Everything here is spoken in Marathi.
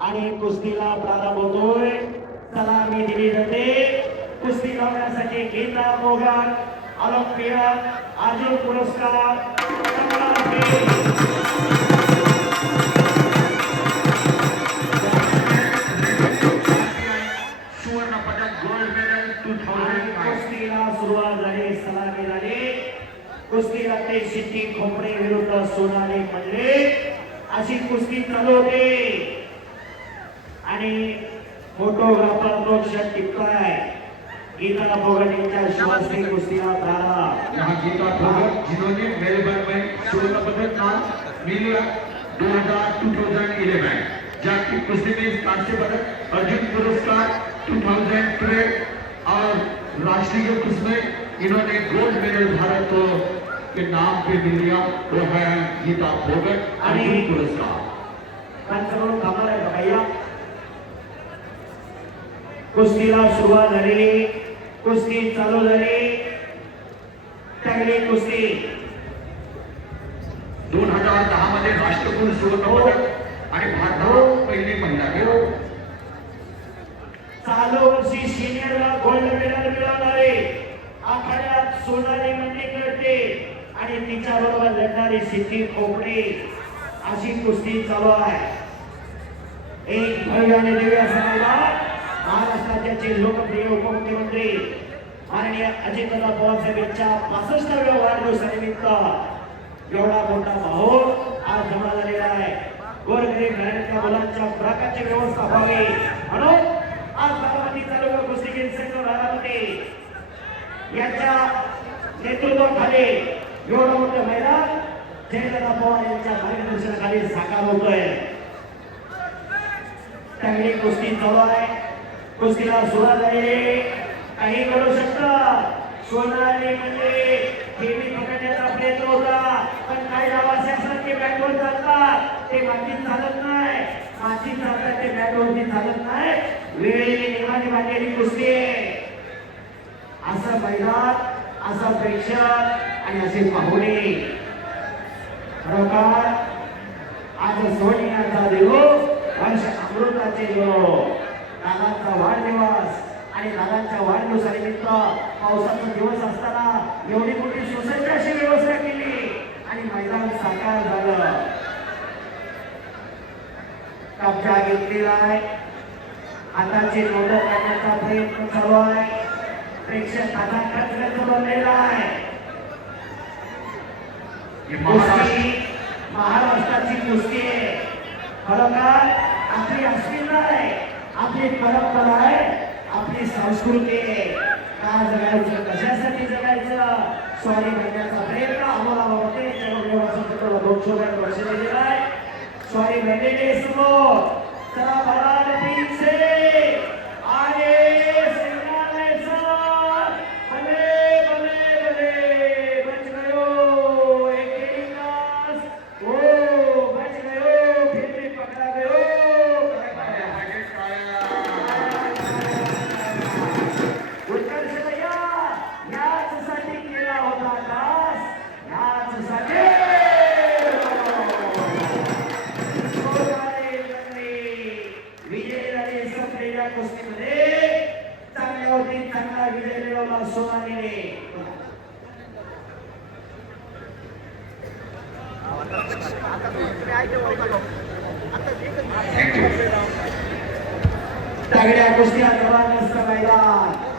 आणि कुस्तीला प्रारंभ होतोय. सलामी दिली जाते कुस्ती लावण्यासाठी गीता मोगन ऑलिम्पियन अर्जुन पुरस्कार कुस्ती लागते सिद्धी खोपडे विरुद्ध सोनाली मंडळे अशी कुस्ती चालू होते. आणि फोटोग्राफर दोष टिपताय गीता बोगडीच्या शिवासी कुस्तीला प्रारंभ यहाँ गीता भगत जिन्होंने मेलबर्न में स्वर्ण पदक नाम मिला 2000 2011 जागतिक कुश्ती में कांस्य पदक अर्जुन पुरस्कार 2012 और राष्ट्रीय कुश्ती में इन्होंने गोल्ड मेडल भारत को के नाम पे मिल लिया वो है गीता भगत अर्जुन पुरस्कार. पंचकडून थांबणार आहे का भैया कुस्तीला सुरुवात झाली कुस्ती चालू झाली. टाकली कुस्ती. 2010 मध्ये राष्ट्रकुल सुवर्ण आणि भारतात पहिली महिला गेली. चालू वर्षी सिनियरला गोल्ड मेडल मिळवणारे आखाड्यात सोनाली मंडी करते आणि तिच्या बरोबर लढणारी सिद्धी खोपडे. अशी कुस्ती चालू आहे. एक भव्य आणि दिव्य असा राज्याचे लोकप्रिय उपमुख्यमंत्री माननीय अजितदादा पवारसाहेब यांच्या पासष्टाव्या वाढदिवसानिमित्त एवढा मोठा माहोल आज जमा झालेला आहे. गोरगरीब घराण्याच्या मुलांच्या खुराकाची व्यवस्था व्हावी म्हणून आज बारामती तालुका कुस्तीगीर संघ बारामती यांच्या नेतृत्वाखाली एवढं मोठं मैदान जयदादा पवार यांच्या मार्गदर्शनाखाली साकार होतोय. चांगली कुस्ती चालू आहे. कुस्तीला सुरुवात झालेली काही करू शकत. सोनाली म्हणजे देवी पकडण्याचा प्रयत्न होता पण काही गावाचे असतात ते बॅटवर चालतात. ते मातीत चालत नाही. मातीत चालतात ते बॅटवरती चालत नाही. वेळेने नियमाने बांधलेली कुस्ती. असा मैदान असा प्रेक्षक आणि असे पाहुणे. खरोखर आज सोनियाचा दिवस वंश अमृताचे दिवस. दादांचा वाढदिवस आणि दादांच्या वाढदिवसानिमित्त पावसाचा दिवस असताना एवढी मोठी सोसायटी अशी व्यवस्था केली आणि मैदान साकार झालं. कब्जा घेतलेला आहे. हाताची नोंद करण्याचा प्रयत्न चालू आहे. प्रेक्षक हातात खचखच बनलेला आहे. कुस्ती महाराष्ट्राची कुस्ती आहे. खरोखर आपली अस्मिता आहे. आपली परंपरा आहे आपली संस्कृती आहे. का जगायचं कशासाठी जगायचं? स्वारी म्हणण्याचा प्रयत्न आम्हाला वाटते. त्यामुळे दोनशे वर्ष दिलेला आहे. स्वारी म्हणलेले समोर. चला भराड पीछे. आगे विजय मिळवला सोनालीने तागड्या कुस्त्या जवान